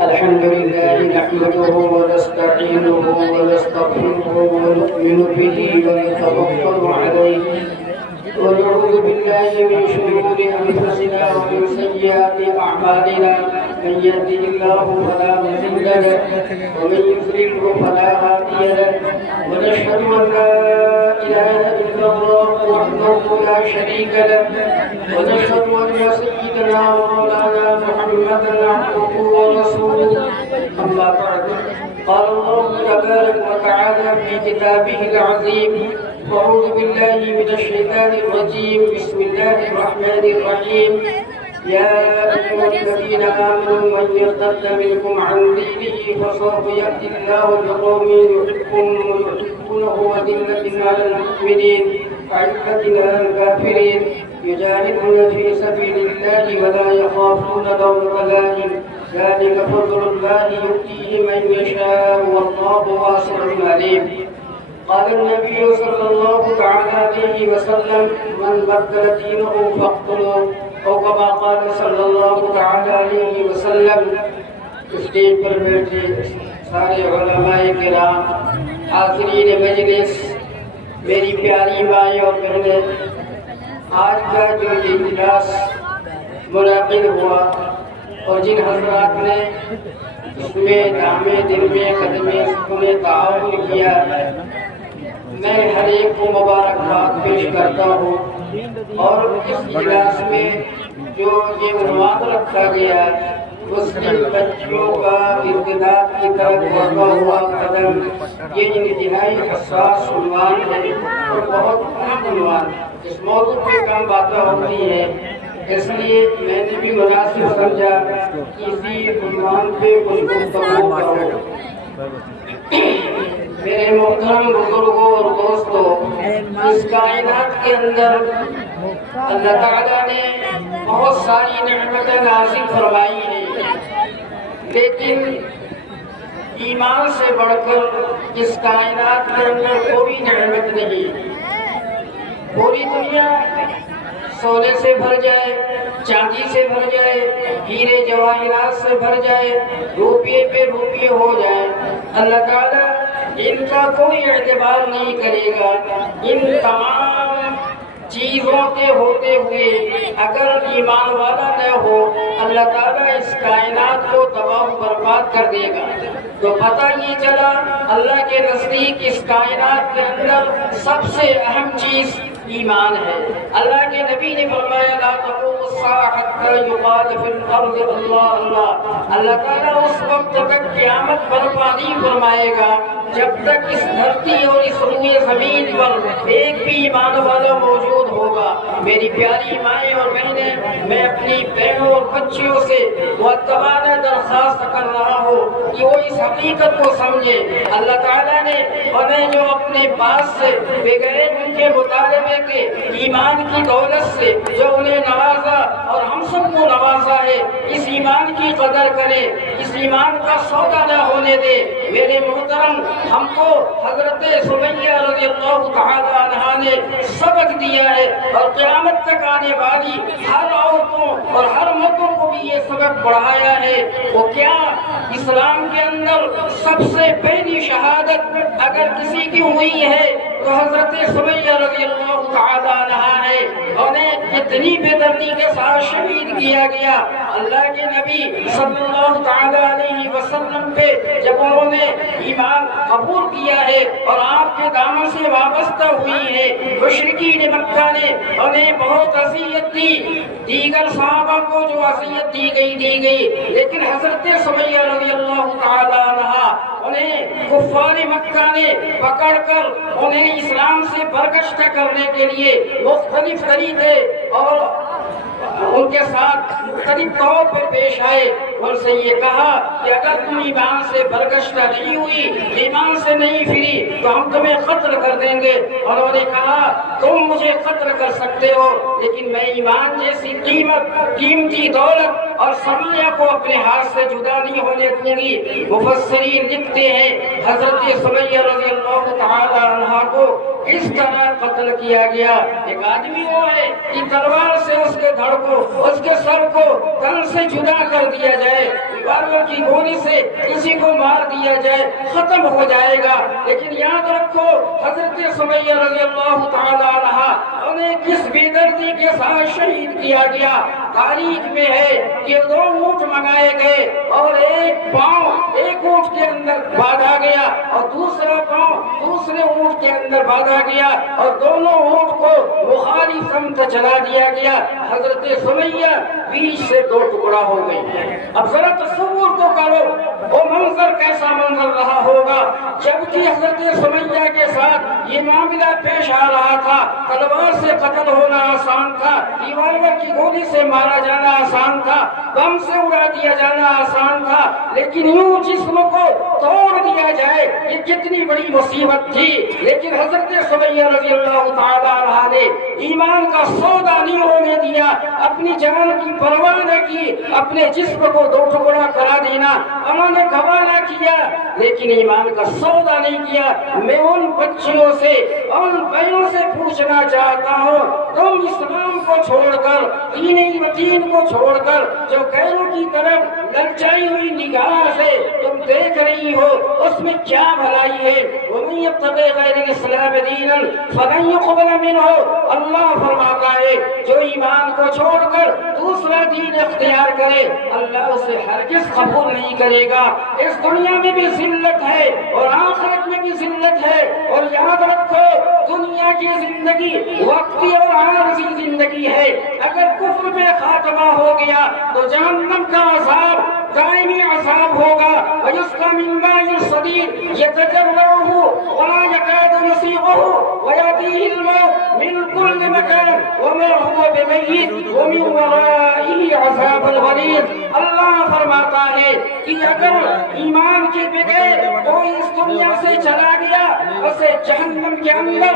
الحمد لله نحمده ونستعينه ونستغفره ونؤمن به ونتوكل عليه ونعوذ بالله من شرور أنفسنا ومن سيئات أعمالنا من يهده الله فلا مضل له ومن يضلل فلا هادي له ونشهد أن لا إله إلا الله وحده لا شريك له ونشهد أن سيدنا ومولانا محمدا عبده ورسوله أما بعد قال الله تبارك وتعالى في كتابه العظيم أعوذ بالله من الشيطان الرجيم بسم الله الرحمن الرحيم يا أيها الذين آمنوا من يرتد منكم عن دينه فسوف يأتي الله بقوم يحبهم ويحبونه أذلة على المؤمنين أعزة على الكافرين يجاهدون في سبيل الله ولا يخافون لومة لائم ذلك فضل الله يؤتيه من يشاء والله واسع عليم قال النبي صلى الله تعالى عليه وسلم من بدل دينه فاقتلوه او كما قال صلی اللہ تعالی علیہ وسلم. اسٹیج پر بیٹھے سارے علماء کرام، حاضرین مجلس، میری پیاری مائیں اور بہنیں، آج کا جو یہ اجلاس منعقد ہوا اور جن حضرات نے اس میں دامے دل میں قدمے سکنے تعاون کیا، میں ہر ایک کو مبارکباد پیش کرتا ہوں. اور اس اجلاس میں جو یہ عنوان رکھا گیا مسلم بچوں کا ارتداد کی طرف بڑھتا ہوا قدم، یہ انتہائی حساس عنوان ہے اور بہت اہم عنوان. اس موضوع پہ کم باتیں ہوتی ہیں، اس لیے میں نے بھی مناسب سمجھا کہ اسی عنوان پہ کچھ گفتگو کروں. میرے محترم بزرگوں اور دوستوں، اس کائنات کے اندر اللہ تعالیٰ نے بہت ساری نعمتیں نازل فرمائی ہیں، لیکن ایمان سے بڑھ کر اس کائنات کے اندر کوئی نعمت نہیں. پوری دنیا سونے سے بھر جائے، چاندی سے بھر جائے، ہیرے جواہرات سے بھر جائے، روپیے پہ روپیے ہو جائے، اللہ تعالیٰ ان کا کوئی اعتبار نہیں کرے گا. ان تمام چیزوں کے ہوتے ہوئے اگر ایمان والا نہ ہو، اللہ تعالیٰ اس کائنات کو تباہ و برباد کر دے گا. تو پتہ یہ چلا اللہ کے نزدیک اس کائنات کے اندر سب سے اہم چیز ایمان ہے. اللہ کے نبی نے فرمایا لا تقوم الساعة حتى يقال في الارض اللہ اللہ. اللہ تعالیٰ اس وقت تک قیامت برپا نہیں فرمائے گا جب تک اس دھرتی اور اس روئے زمین پر ایک بھی ایمان والا موجود ہوگا. میری پیاری مائیں اور بہنیں، میں اپنی بہنوں اور بچیوں سے مؤدبانہ درخواست کر رہا ہوں کہ وہ اس حقیقت کو سمجھے. اللہ تعالیٰ نے انہیں جو اپنے پاس سے بغیر ان کے مطالبے کے ایمان کی دولت سے جو انہیں نوازا اور ہم سب کو نوازا ہے، اس ایمان کی قدر کریں، اس ایمان کا سودا نہ ہونے دے. میرے محترم، ہم کو حضرت سمیہ رضی اللہ تعالی عنہا نے سبق دیا ہے اور قیامت تک آنے والی ہر عورتوں اور ہر مردوں کو بھی یہ سبق پڑھایا ہے. وہ کیا؟ اسلام کے اندر سب سے پہلی شہادت اگر کسی کی ہوئی ہے تو حضرت سمیہ رضی اللہ تعالی عنہا ہے. انہیں کتنی بے دردی کے ساتھ شہید کیا گیا. اللہ کے نبی صلی اللہ تعالی علیہ وسلم پہ جب انہوں نے ایمان قبول کیا ہے اور آپ کے دامن سے وابستہ ہوئی ہے، مشرکین مکہ نے انہیں بہت اذیت دی. دیگر صحابہ کو جو اذیت دی گئی، لیکن حضرت سمیہ رضی اللہ تعالی عنہا انہیں کفار مکہ نے پکڑ کر انہیں اسلام سے برگشتہ کرنے کے لیے مختلف طریقے اور ان کے ساتھ مختلف طور پر پیش آئے. ان سے یہ کہا کہ اگر تم ایمان سے برگشتہ نہیں ہوئی، ایمان سے نہیں پھری تو ہم تمہیں قتل کر دیں گے۔ انہوں نے کہا تم مجھے قتل کر سکتے ہو لیکن میں ایمان جیسی قیمتی دولت اور سرمایہ کو اپنے ہاتھ سے جدا نہیں ہونے دوں گی۔ مفسرین لکھتے ہیں حضرت سمیہ رضی اللہ تعالی عنہ کو اس طرح قتل کیا گیا۔ ایک آدمی وہ ہے کہ تلوار سے اس کے دھڑ کو، اس کے سر کو تن سے جدا کر دیا جائے، دیواروں کی گولی سے کسی کو مار دیا جائے، ختم ہو جائے گا۔ لیکن یاد رکھو حضرت سمیہ رضی اللہ تعالی عنہ انہیں کس بے دردی کے ساتھ شہید کیا گیا۔ تاریخ میں ہے کہ 2 اونٹ منگائے گئے اور ایک پاؤں ایک اونٹ کے اندر باندھا گیا اور دوسرا پاؤں دوسرے اونٹ کے اندر باندھا گیا اور دونوں اونٹ کو مخالف سمت چلا دیا گیا۔ حضرت سمیہ بیچ سے 2 ٹکڑا ہو گئی۔ اب ذرا تصور تو کرو وہ منظر کیسا منظر رہا ہوگا، جبکہ حضرت سمیہ کے ساتھ یہ معاملہ پیش آ رہا تھا۔ تلوار سے قتل ہونا آسان تھا، ریوالور کی گولی سے مارا جانا آسان تھا، بم سے اڑا دیا جانا آسان تھا، لیکن یوں جسم کو توڑ دیا جائے یہ کتنی بڑی مصیبت تھی۔ لیکن حضرت سمیہ رضی اللہ تعالی عنہ نے ایمان کا سودا نہیں ہونے دیا، اپنی جان کی پرواہ نہ کی، اپنے جسم کو 2 ٹکڑا کرا دینا انہوں نے گوارا کیا، لیکن ایمان کا سودا نہیں کیا۔ میں ان بچیوں سے، ان بہنوں سے پوچھنا چاہتا ہوں، تم اسلام کو چھوڑ کر، دین کو چھوڑ کر جو غیروں کی طرف للچائی ہوئی نگاہ سے تم دیکھ رہی ہو، اس میں کیا بھلائی ہے؟ وَمَن يَبْتَغِ غَيْرَ الْإِسْلَامِ دِينًا فَلَن يُقْبَلَ مِنْهُ، اللہ فرماتا ہے جو ایمان کو چھوڑ کر دوسرا دین اختیار کرے اللہ اسے ہرگز قبول نہیں کرے گا۔ اس دنیا میں بھی ذلت ہے اور آخرت میں بھی ذلت ہے، اور یاد رکھو دنیا کی زندگی وقتی اور عارضی زندگی ہے۔ اگر کفر میں خاتمہ ہو گیا تو جہنم کا عذاب دائمی عذاب ہوگا۔ وَيُسْقَى مِن مَّاءٍ صَدِيدٍ يَتَجَرَّعُهُ وَلَا يَكَادُ يُسِيغُهُ وَيَأْتِيهِ الْمَوْتُ مِن كُلِّ مَكَانٍ وَمَا هُوَ بِمَيِّتٍ وَمِن وَرَائِهِ عَذَابٌ غَلِيظٌ۔ اللہ فرماتا ہے کہ اگر ایمان کے بغیر کوئی اس دنیا سے چلا گیا اسے جہنم کے اندر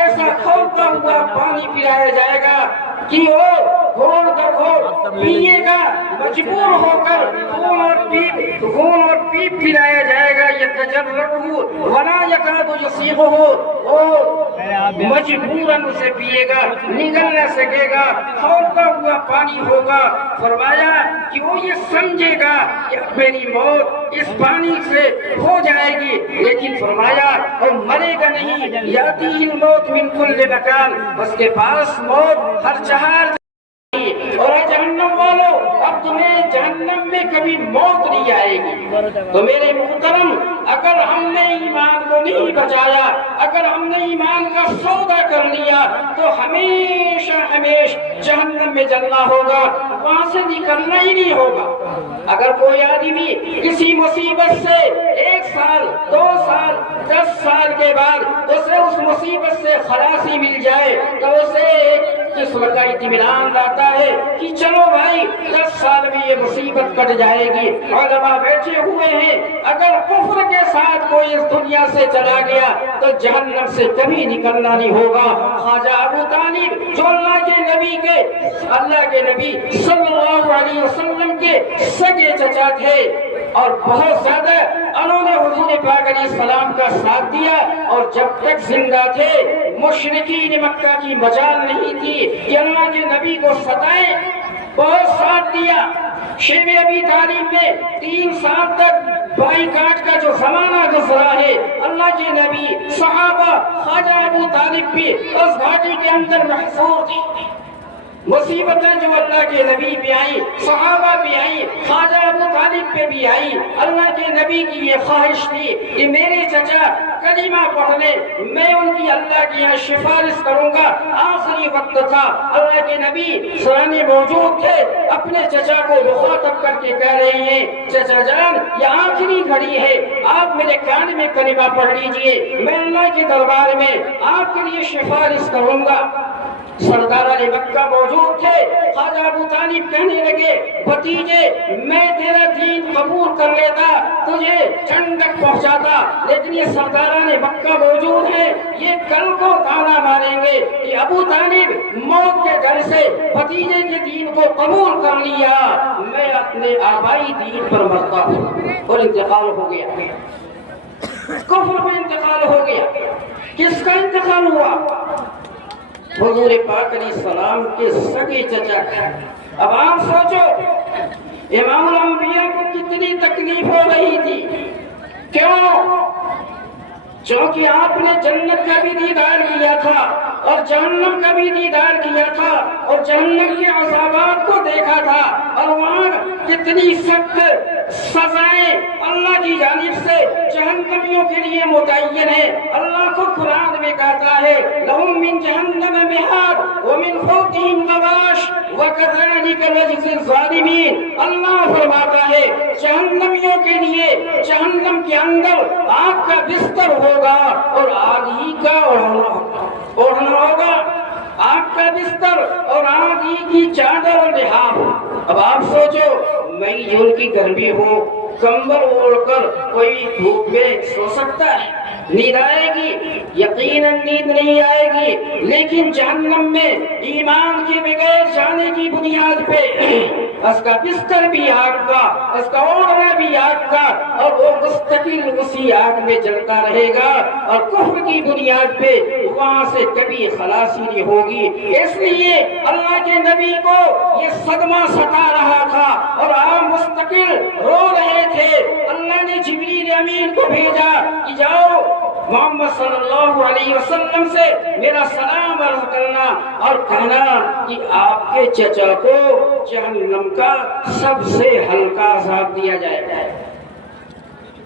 ایسا کھولتا ہوا پانی پلایا جائے گا کہ وہ گھوڑ در گھوڑ پیے گا، مجبور ہو کر خون اور پیپ پلایا جائے گا۔ یتجرعہ ولا یکاد یسیغہ، وہ مجبوراً اسے پیے گا، نگل نہ سکے گا، کھولتا ہوا پانی ہوگا۔ فرمایا کہ وہ یہ سمجھے گا کہ میری موت اس پانی سے ہو جائے گی، لیکن فرمایا وہ مرے گا نہیں۔ یاتیہ الموت من کل مکان، اس کے پاس موت ہر چہار۔ اور جہنم والوں اب تمہیں جہنم میں کبھی موت نہیں آئے گی۔ تو میرے محترم اگر ہم نے ایمان کو نہیں بچایا، اگر ہم نے ایمان کا سودا کر لیا تو ہمیشہ جہنم میں جلنا ہوگا، وہاں سے نکلنا ہی نہیں ہوگا۔ اگر کوئی آدمی کسی مصیبت سے 1 سال 2 سال 10 سال کے بعد اسے اس مصیبت سے خلاصی مل جائے تو اسے ایک قسم کا اطمینان لاتا ہے کہ چلو بھائی 10 سال میں یہ مصیبت کٹ جائے گی۔ علماء بیٹھے ہوئے ہیں، اگر کفر کے ساتھ کوئی اس دنیا سے چلا گیا تو جہنم سے کبھی نکلنا نہیں ہوگا۔ خواجہ ابو طالب جو اللہ کے نبی صلی اللہ علیہ وسلم کے سگے چچا تھے اور بہت زیادہ انہوں نے حضور پاک علیہ السلام کا ساتھ دیا، اور جب تک زندہ تھے مشرکین مکہ کی مجال نہیں تھی کہ اللہ کے نبی کو ستائیں، بہت ساتھ دیا۔ شیب ابی طالب نے 3 سال تک بائی کاٹ کا جو زمانہ گزرا ہے، اللہ کے نبی صحابہ خواجہ ابو طالب بھی اس گھاٹی کے اندر محفوظ تھی۔ مصیبتیں جو اللہ کے نبی پہ آئی، صحابہ بھی آئی، خواجہ ابو طالب پہ بھی آئی۔ اللہ کے نبی کی یہ خواہش تھی کہ میرے چچا کلمہ پڑھ لے، میں ان کی اللہ کی یہاں سفارش کروں گا۔ آخری وقت تھا، اللہ کے نبی سرانے موجود تھے، اپنے چچا کو مخاطب کر کے کہہ رہے ہیں چچا جان یہ آخری گھڑی ہے، آپ میرے کان میں کلمہ پڑھ لیجئے، میں اللہ کے دربار میں آپ کے لیے سفارش کروں گا۔ سرداران مکہ موجود تھے. خواجہ ابو طالب کہنے لگے بھتیجے میں تیرا دین قبول کر لیتا, تجھے ٹھنڈک پہنچاتا, لیکن یہ سرداران مکہ موجود ہیں, یہ کل کو تانا ماریں گے کہ ابو طالب موت کے ڈر سے بھتیجے کے دین کو قبول کر لیا, میں اپنے آبائی دین پر مرتا ہوں. اور انتقال ہو گیا, کفر میں انتقال ہو گیا. کس کا انتقال ہوا؟ حضور پاک علیہ السلام کے سگے چچا کا. اب آپ سوچو امام الانبیاء کو کتنی تکلیف ہو رہی تھی. کیوں؟ چونکہ آپ نے جنت کا بھی دیدار کیا تھا اور جہنم کا بھی دیدار کیا تھا اور جہنم کے عذابات کو دیکھا تھا, اور وہاں کتنی سخت سزائیں اللہ کی جانب سے جہنمیوں کے لیے متعین ہے. اللہ کو قرآن میں کہتا ہے لَهُم مِّن جَهَنَّمَ مِحَادٌ وَمِن فَوْقِهِمْ غَوَاشٍ وَكَذَلِكَ نَجْزِي الظَّالِمِينَ. اللہ فرماتا ہے جہنمیوں کے لیے جہنم کے اندر آگ کا بستر ہوگا اور آگ ہی کا اوڑھنا ہوگا, آگ کا بستر اور آگ ہی کی چادر اور لحاف. اب آپ سوچو مئی جون کی گرمی ہو, کمبل اوڑھ کر کوئی دھوپ میں سو سکتا ہے؟ نیند آئے گی؟ یقیناً نیند نہیں آئے گی. لیکن جہنم میں ایمان کے بغیر جانے کی بنیاد پہ اس کا بستر بھی آگ کا, اس کا اوڑھنا بھی آگ کا, اور وہ مستقل اسی آگ میں جلتا رہے گا, اور کفر کی بنیاد پہ وہاں سے کبھی خلاصی نہیں ہوگی. اس لیے اللہ کے نبی کو یہ صدمہ ستا رہا تھا اور آپ مستقل رو رہے تھے. اللہ نے جبریل امین کو بھیجا کہ جاؤ محمد صلی اللہ علیہ وسلم سے میرا سلام عرض کرنا اور کہنا کہ آپ کے چچا کو جہنم کا سب سے ہلکا عذاب دیا جائے.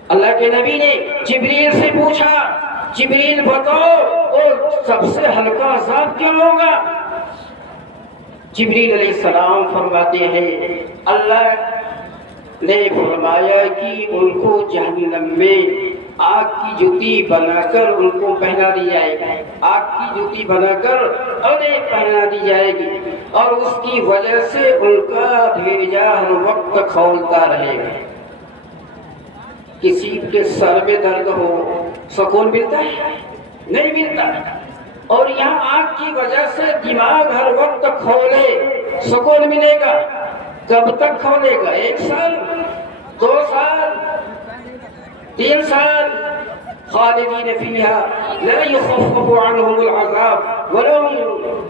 اللہ کے نبی نے جبریل سے پوچھا جبریل بتاؤ اور سب سے ہلکا عذاب کیا ہوگا؟ جبریل علیہ السلام فرماتے ہیں اللہ نے فرمایا کہ ان کو جہنم میں آگ کی جوتی بنا کر ان کو پہنا دی جائے گی, آگ کی جوتی بنا کر انہیں پہنا دی جائے گی, اور اس کی وجہ سے ان کا بھیجا ہر وقت کھولتا رہے گا. کسی کے سر میں درد ہو سکون ملتا ہے؟ نہیں ملتا. اور یہاں آگ کی وجہ سے دماغ ہر وقت کھولے سکون ملے گا. کب تک کھولے گا؟ 1 سال 2 سال 3 سال. خالدین فیہا لا یخفف عنہم العذاب ولا هم ينظرون.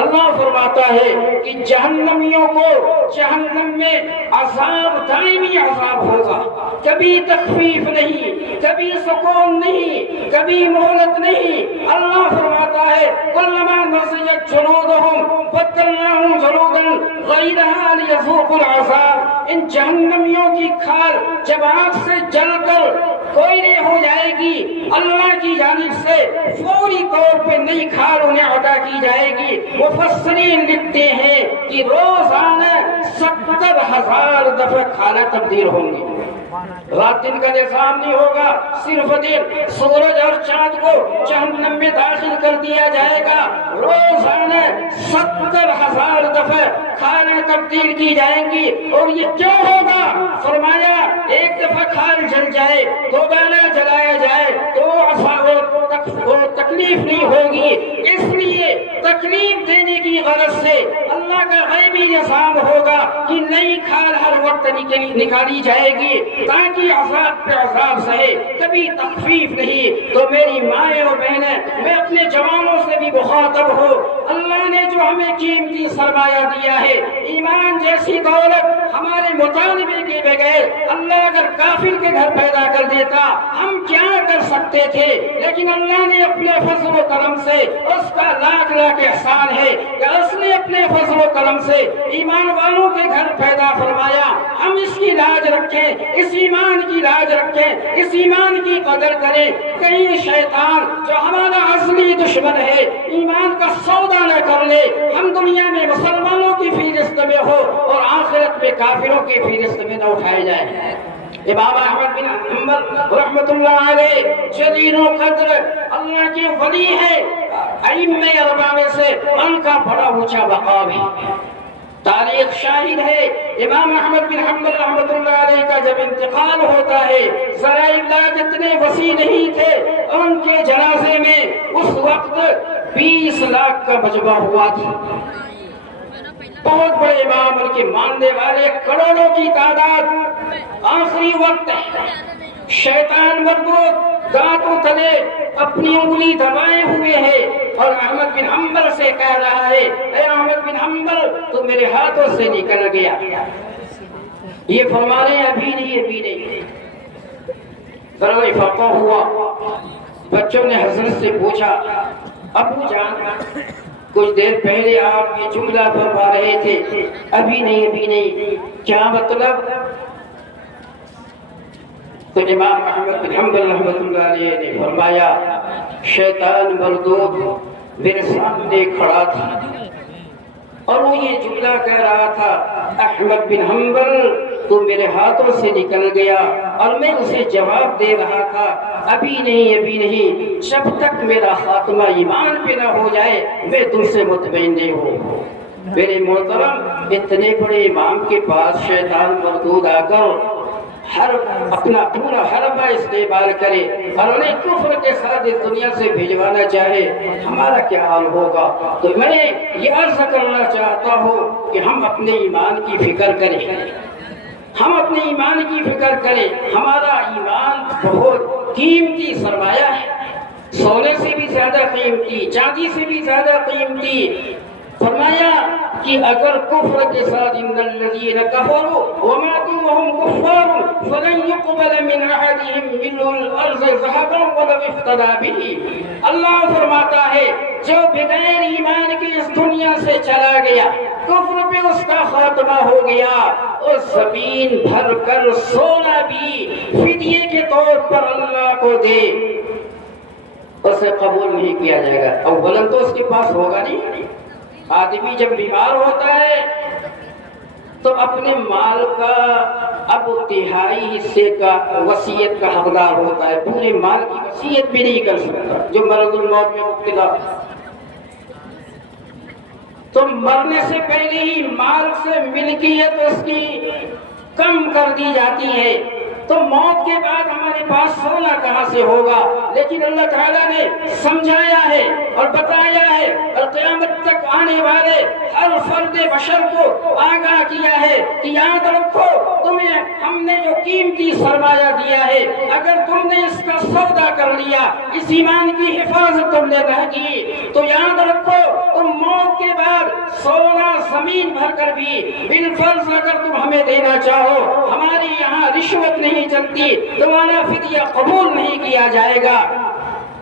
اللہ فرماتا ہے کہ جہنمیوں کو جہنم میں عذاب دائمی عذاب ہوگا, کبھی تخفیف نہیں, کبھی سکون نہیں, کبھی مہلت نہیں. اللہ فرماتا ہے کلما نضجت جلودہم بدلناہم جلودا غیرہا لیذوقوا العذاب. ان جہنمیوں کی کھال جب آگ سے جل کر کوئلے ہو جائے گی, اللہ کی جانب سے فوری طور پہ نئی کھال انہیں عطا کی جائے گی. مفسرین لکھتے ہیں کہ روزانہ 70,000 دفعہ کھانا تبدیل ہوں گے. رات دن کا نظام نہیں ہوگا, صرف دن. سورج اور چاند کو جہنم میں داخل کر دیا جائے گا. روزانہ 70,000 دفعہ کھانا تبدیل کی جائیں گی. اور یہ کیوں ہوگا؟ فرمایا ایک دفعہ کھال جل جائے, دوبارہ جلایا جائے تو تکلیف نہیں ہوگی. اس لیے تکلیف دینے کی غرض سے اللہ کا غیبی نظام ہوگا کہ نئی کھال ہر وقت نکالی جائے گی تاکہ عذاب پہ عذاب سہے, کبھی تخفیف نہیں. تو میری مائیں اور بہنیں, میں اپنے جوانوں سے بھی مخاطب ہوں. اللہ نے جو ہمیں قیمتی سرمایہ دیا ہے, ایمان جیسی دولت ہمارے مطالبے کے بغیر اللہ اگر کافر کے گھر پیدا کر دیتا ہم کیا کر سکتے تھے؟ لیکن اللہ نے اپنے فضل و کرم سے, اس کا لاکھ لاکھ احسان ہے کہ اس نے اپنے فضل و کرم سے ایمان والوں کے گھر پیدا فرمایا. ہم اس کی لاج رکھیں, اس ایمان کی لاج رکھیں, اس ایمان کی قدر کریں. کہیں شیطان جو ہمارا اصلی دشمن ہے ایمان کا سودا نہ کر لے, ہم دنیا میں مسلمانوں کی فہرست میں ہو اور آخرت میں کافروں کی فہرست میں نہ اٹھائے جائیں. امام احمد بن حنبل رحمت اللہ علیہ جلیل و قدر اللہ کے ولی ہے. ائمہ اربعہ میں سے ان کا بڑا اونچا مقام ہے۔ تاریخ شاہد ہے امام احمد بن حنبل رحمۃ اللہ علیہ کا جب انتقال ہوتا ہے، ذرائع ابلاغ اتنے وسیع نہیں تھے، ان کے جنازے میں اس وقت 20 لاکھ کا مجمع ہوا تھا۔ بہت بڑے امام، ان کے ماننے والے کروڑوں کی تعداد۔ آخری وقت ہے، شیطان مردود دانتوں تلے اپنی انگلی دبائے ہوئے ہے اور احمد بن حنبل سے کہہ رہا ہے، اے احمد بن حنبل تو میرے ہاتھوں سے نکل گیا۔ یہ فرما رہے ہیں ابھی نہیں۔ فرمایا فقہ ہوا۔ بچوں نے حضرت سے پوچھا، ابو جان کچھ دیر پہلے آپ یہ جملہ فرما رہے تھے، ابھی نہیں، کیا مطلب؟ تو امام احمد بن حنبل رحمۃ اللہ علیہ نے فرمایا، شیطان مردود میرے سامنے کھڑا تھا اور وہ یہ جملہ کہہ رہا تھا، احمد بن حنبل تو میرے ہاتھوں سے نکل گیا، اور میں اسے جواب دے رہا تھا، ابھی نہیں، جب تک میرا خاتمہ ایمان پہ نہ ہو جائے میں تم سے مطمئن نہیں ہوں۔ میرے محترم، اتنے بڑے امام کے پاس شیطان مردود آ کر اپنا پورا حربہ استعمال کرے اور انہیں کفر کے ساتھ اس دنیا سے بھیجوانا چاہے، ہمارا کیا حال ہوگا؟ تو میں یہ عرض کرنا چاہتا ہوں کہ ہم اپنے ایمان کی فکر کریں، ہمارا ایمان بہت قیمتی سرمایہ ہے، سونے سے بھی زیادہ قیمتی، چاندی سے بھی زیادہ قیمتی۔ فرمایا کہ اگر کفر کے ساتھ ان الذین کفروا وماتوا وهم کفار فلن يقبل من احدهم ملء الارض ذهبا ولو افتدى به۔ اللہ فرماتا ہے جو بغیر ایمان کے اس دنیا سے چلا گیا، کفر پہ اس کا خاتمہ ہو گیا، اور زمین بھر کر سونا بھی فدیے کے طور پر اللہ کو دے، اسے قبول نہیں کیا جائے گا۔ اولاً تو اس کے پاس ہوگا نہیں۔ آدمی جب بیمار ہوتا ہے تو اپنے مال کا اب تہائی حصے کا وصیت کا حقدار ہوتا ہے، پورے مال کی وصیت بھی نہیں کر سکتا جو مرض الموت میں مبتلا۔ تو مرنے سے پہلے ہی مال سے ملکیت اس کی کم کر دی جاتی ہے، تو موت کے بعد ہمارے پاس سونا کہاں سے ہوگا؟ لیکن اللہ تعالیٰ نے سمجھایا ہے اور بتایا ہے اور قیامت تک آنے والے ہر فرد بشر کو آگاہ کیا ہے کہ یاد رکھو تمہیں ہم نے جو قیمتی سرمایہ دیا ہے، اگر تم نے اس کا سودا کر لیا، اس ایمان کی حفاظت تم نے نہ کی، تو یاد رکھو تم موت کے بعد سونا زمین بھر کر بھی بالفرض اگر تم ہمیں دینا چاہو، ہمارے یہاں رشوت نہیں چلتی، تمہارا فدیہ قبول نہیں کیا جائے گا۔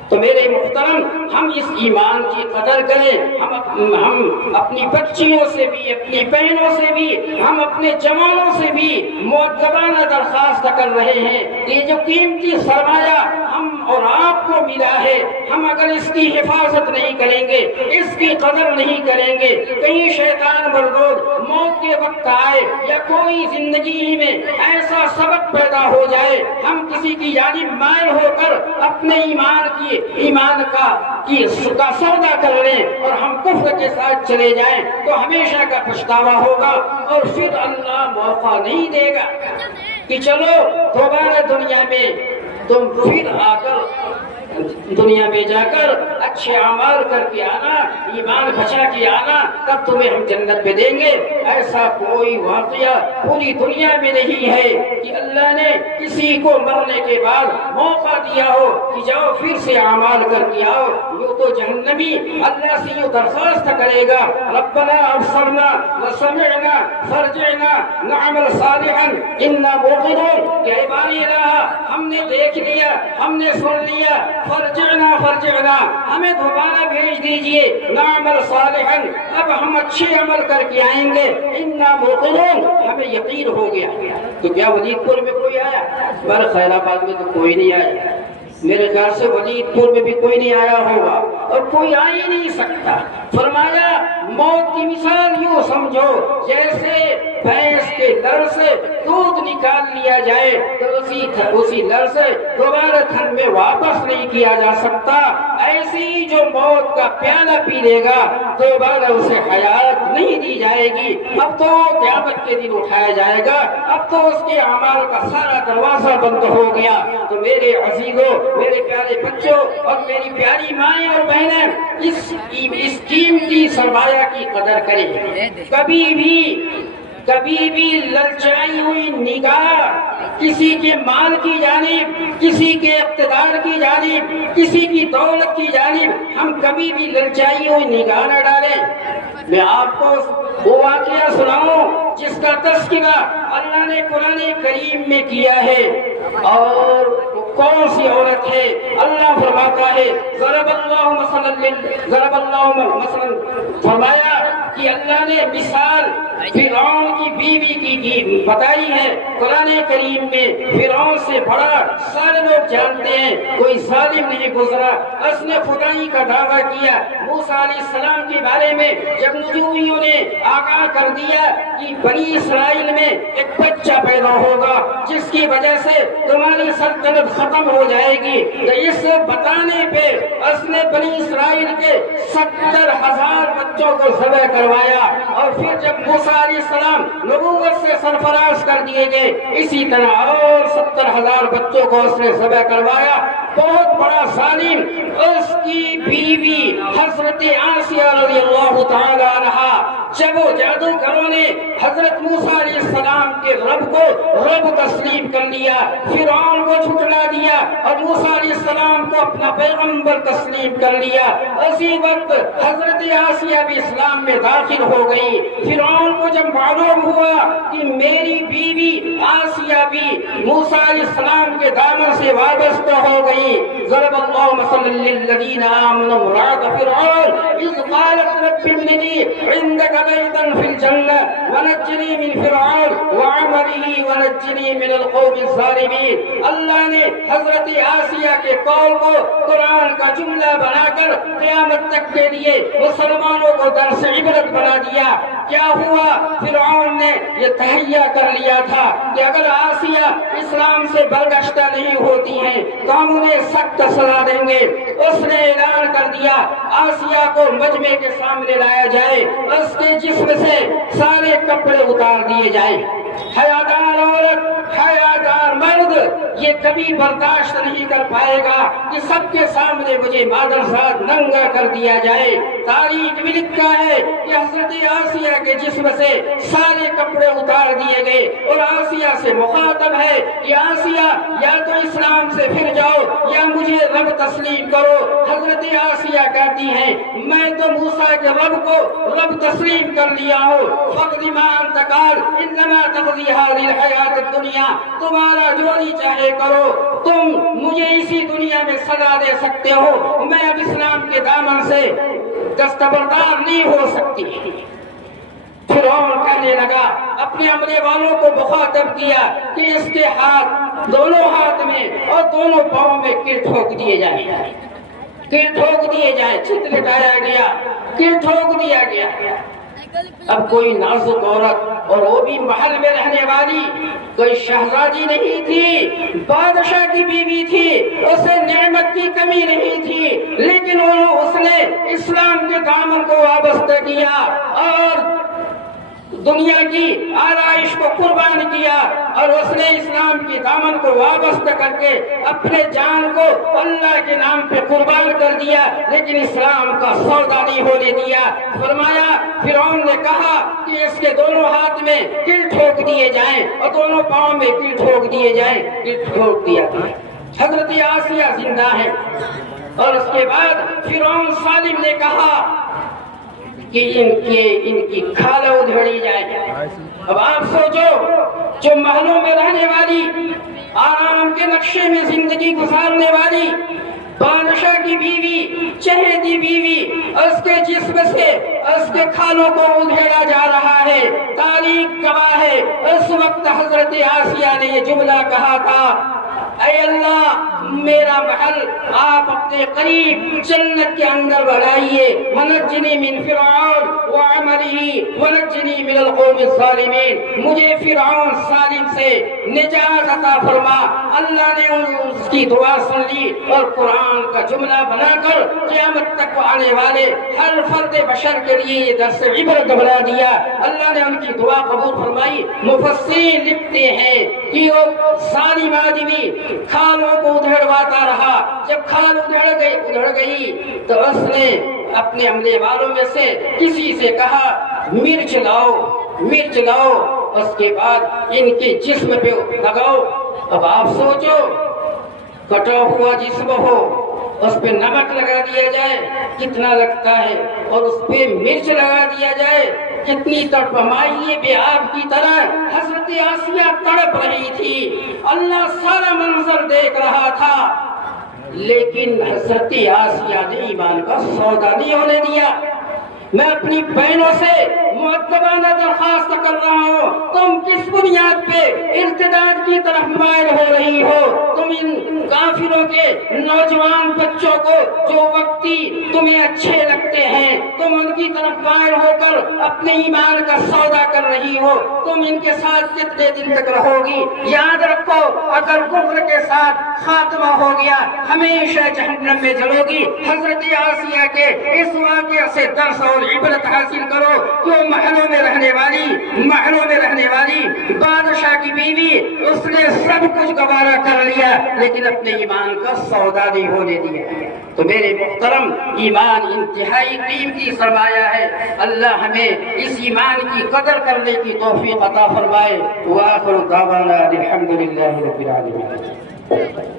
تو میرے محترم، ہم اس ایمان کی قدر کریں، ہم اپنی بچیوں سے بھی، اپنی بہنوں سے بھی، ہم اپنے جوانوں سے بھی مؤدبانہ درخواست کر رہے ہیں کہ جو قیمتی سرمایہ ہم اور آپ کو ملا ہے، ہم اگر اس کی حفاظت نہیں کریں گے، اس کی قدر نہیں کریں گے، کہیں شیطان مردود موت کے وقت آئے یا کوئی زندگی میں ایسا سبق پیدا ہو جائے، ہم کسی کی جانب مائل ہو کر اپنے ایمان کا سودا کر لیں اور ہم کفر کے ساتھ چلے جائیں تو ہمیشہ کا پچھتاوا ہوگا، اور پھر اللہ موقع نہیں دے گا کہ چلو دوبارہ دنیا میں تم پھر آ کر دنیا میں جا کر اچھے اعمال کر کے آنا، ایمان بچا کے آنا، تب تمہیں ہم جنت میں دیں گے۔ ایسا کوئی واقعہ پوری دنیا میں نہیں ہے کہ اللہ نے کسی کو مرنے کے بعد موقع دیا ہو کہ جاؤ پھر سے اعمال کر کے آؤ۔ یوں تو جہنمی اللہ سے یوں درخواست کرے گا، ربنا ابصرنا وسمعنا فرجعنا نعمل صالحا انا موقنون، کہ اے باری الہ ہم نے دیکھ لیا، ہم نے سن لیا، فرجعنا ہمیں دوبارہ بھیج دیجئے، نعمل صالحا اب ہم اچھے عمل کر کے آئیں گے، انا موقنون ہمیں یقین ہو گیا۔ تو کیا ولید پور میں کوئی آیا؟ ہمارے خیر آباد میں تو کوئی نہیں آیا، میرے خیال سے ولید پور میں بھی کوئی نہیں آیا ہوگا اور کوئی آ ہی نہیں سکتا۔ فرمایا موت کی مثال یوں سمجھو جیسے بھینس کے لر سے دودھ نکال لیا جائے تو اسی لر سے دوبارہ تھن میں واپس نہیں کیا جا سکتا، ایسی ہی جو موت کا پیالہ پی لے گا دوبارہ اسے حیات نہیں دی جائے گی۔ اب تو قیامت کے دن اٹھایا جائے گا، اب تو اس کے اعمال کا سارا دروازہ بند ہو گیا۔ تو میرے عزیزوں، میرے پیارے بچوں اور میری پیاری مائیں اور بہنیں، اس قیمتی سرمایہ کی قدر کریں۔ کبھی بھی للچائی ہوئی نگاہ کسی کے مال کی جانب، کسی کے اقتدار کی جانب، کسی کی دولت کی جانب ہم کبھی بھی للچائی ہوئی نگاہ نہ ڈالیں۔ میں آپ کو وہ واقعہ سناؤں جس کا تذکرہ اللہ نے قرآن کریم میں کیا ہے، اور کون سی عورت ہے؟ اللہ فرماتا ہے ضرب اللہ مثلا، فرمایا کہ اللہ نے مثال فرعون کی بیوی کی بتائی ہے قرآن کریم میں۔ فرعون سے بڑا سارے لوگ جانتے ہیں، کوئی ظالم نہیں گزرا، اس نے خدائی کا دعویٰ کیا۔ موسیٰ علیہ السلام کے بارے میں جب نجومیوں نے آگاہ کر دیا کہ بنی اسرائیل میں ایک بچہ پیدا ہوگا جس کی وجہ سے تمہاری سلطنت ختم ہو جائے گی، تو اس بتانے پہ اس نے بنی اسرائیل کے 70,000 بچوں کو ذبح کروایا، اور پھر جب موسیٰ علیہ السلام نبوت سے سرفراز کر دیے گئے اسی طرح اور 70,000 بچوں کو اس نے ذبح کروایا۔ بہت بڑا ظالم، اس کی بیوی حضرت آسیہ رضی اللہ تعالی عنہا، جب وہ جادوگروں نے حضرت موسیٰ علیہ السلام کے رب تسلیم کر لیا، فرعون کو جھٹلا دیا اور موسیٰ علیہ السلام کو اپنا پیغمبر تسلیم کر لیا، اسی وقت حضرت آسیہ بھی اسلام میں داخل ہو گئی۔ فرعون کو جب معلوم ہوا کہ میری بیوی آسیہ بھی موسیٰ علیہ السلام کے دامن سے وابستہ ہو گئی، ضرب اللہ مثلا للذین آمنوا امرأة فرعون اذ قالت رب ابن لی عندک بیتا فی الجنہ ونجنی من فرعون وعمله ونجنی من القوم الظالمین۔ اللہ نے حضرت آسیہ کے قول کو قرآن کا جملہ بنا کر قیامت تک کے لیے مسلمانوں کو درس عبرت بنا دیا۔ کیا ہوا؟ فرعون نے یہ تہیہ کر لیا تھا کہ اگر آسیہ اسلام سے برگشتہ نہیں ہوتی ہیں تو ہم انہیں سخت سزا دیں گے۔ اس نے اعلان کر دیا آسیہ کو مجمع کے سامنے لایا جائے، اس کے جسم سے سارے کپڑے اتار دیے جائیں۔ حیادار عورت، حیادار مرد یہ کبھی برداشت نہیں کر پائے گا کہ سب کے سامنے مجھے مادرزاد ننگا کر دیا جائے۔ تاریخ میں لکھا ہے کہ حضرت آسیہ کے جسم سے سارے کپڑے اتار دیے گئے، اور آسیہ سے مخاطب ہے کہ آسیہ یا تو اسلام سے پھر جاؤ یا مجھے رب تسلیم کرو۔ حضرت آسیہ کہتی ہیں میں تو موسیٰ کے رب کو رب تسلیم کر لیا ہوں، فقد ما انت قال انما تقضی هذه الحیات الدنیا، تمہارا جو ہی چاہے کرو، تم مجھے اسی دنیا میں سزا دے سکتے ہو، میں اب اسلام کے دامن سے دستبردار نہیں ہو سکتی۔ فرعون کہنے لگا، اپنے عملے والوں کو مخاطب کیا کہ اس کے ہاتھ، دونوں ہاتھ میں اور دونوں پاؤں میں کیل ٹھوک دیے جائیں، کیل ٹھوک دیے جائیں، چت لٹایا گیا، کیل ٹھوک دیا گیا۔ اب کوئی نازک عورت، اور وہ بھی محل میں رہنے والی، کوئی شہزادی نہیں تھی، بادشاہ کی بیوی تھی، اسے نعمت کی کمی نہیں تھی، لیکن اس نے اسلام کے دامن کو وابستہ کیا اور دنیا کی آرائش کو قربان کیا، اور اس نے اسلام کے دامن کو وابستہ کر کے اپنے جان کو اللہ کے نام پہ قربان کر دیا، لیکن اسلام کا سودا نہیں ہونے دیا۔ فرمایا فرعون نے کہا کہ اس کے دونوں ہاتھ میں کیل ٹھوک دیے جائیں اور دونوں پاؤں میں کیل ٹھوک دیے جائیں، کیل ٹھوک دیا گیا۔ حضرت آسیہ زندہ ہے، اور اس کے بعد فرعون ظالم نے کہا کہ ان کی کھالیں ادھیڑی جائے۔ اب آپ سوچو، جو محلوں میں رہنے والی، آرام کے نقشے میں زندگی گزارنے والی بادشاہ کی بیوی، چہیتی بیوی، اس کے جسم سے اس کے کھالوں کو ادھیڑا جا رہا ہے۔ تاریخ گواہ ہے اس وقت حضرت آسیہ نے یہ جملہ کہا تھا، اے اللہ میرا محل آپ اپنے قریب جنت کے اندر بنائیے. ونجنی من فرعون وعمله ونجنی من القوم الظالمین. مجھے فرعون ظالم سے نجات عطا فرما. اللہ نے اس کی دعا سن لی اور قرآن کا جملہ بنا کر قیامت تک آنے والے ہر فرد بشر کے لیے یہ درس عبرت بنا دیا. اللہ نے ان کی دعا قبول فرمائی. مفسرین لکھتے ہیں کہ وہ ظالم آدمی کھالوں کو ادھڑواتا رہا. جب کھال ادھڑ گئی تو اس نے اپنے عملے والوں میں سے کسی سے کہا مرچ لاؤ. اس کے بعد ان کے جسم پہ لگاؤ. اب آپ سوچو کٹا ہوا جسم ہو اس پہ نمک لگا دیا جائے کتنا لگتا ہے, اور اس پہ مرچ لگا دیا جائے کتنی تڑپ. مائیے بے آب کی طرح حضرت آسیہ تڑپ رہی تھی. اللہ سارا منظر دیکھ رہا تھا لیکن حضرت آسیہ نے ایمان کا سودا نہیں ہونے دیا. میں اپنی بہنوں سے مؤدبانہ درخواست کر رہا ہوں, تم کس بنیاد پہ ارتداد کی طرف مائل ہو رہی ہو؟ تم ان کافروں کے نوجوان بچوں کو جو وقتی تمہیں اچھے لگتے ہیں تم ان کی طرف مائل ہو کر اپنے ایمان کا سودا کر رہی ہو. تم ان کے ساتھ کتنے دن تک رہو گی؟ یاد رکھو اگر کفر کے ساتھ خاتمہ ہو گیا ہمیشہ جہنم میں جلو گی. حضرت آسیہ کے اس واقعے سے درس اور عبرت حاصل کرو کہ محلوں میں رہنے والی بادشاہ کی بیوی اس نے سب کچھ گوارا کر لیا لیکن اپنے ایمان کا سودا نہیں ہونے دیا. تو میرے محترم ایمان انتہائی قیمتی سرمایہ ہے. اللہ ہمیں اس ایمان کی قدر کرنے کی توفیق عطا فرمائے. وآخر دعوانا الحمدللہ رب العالمین.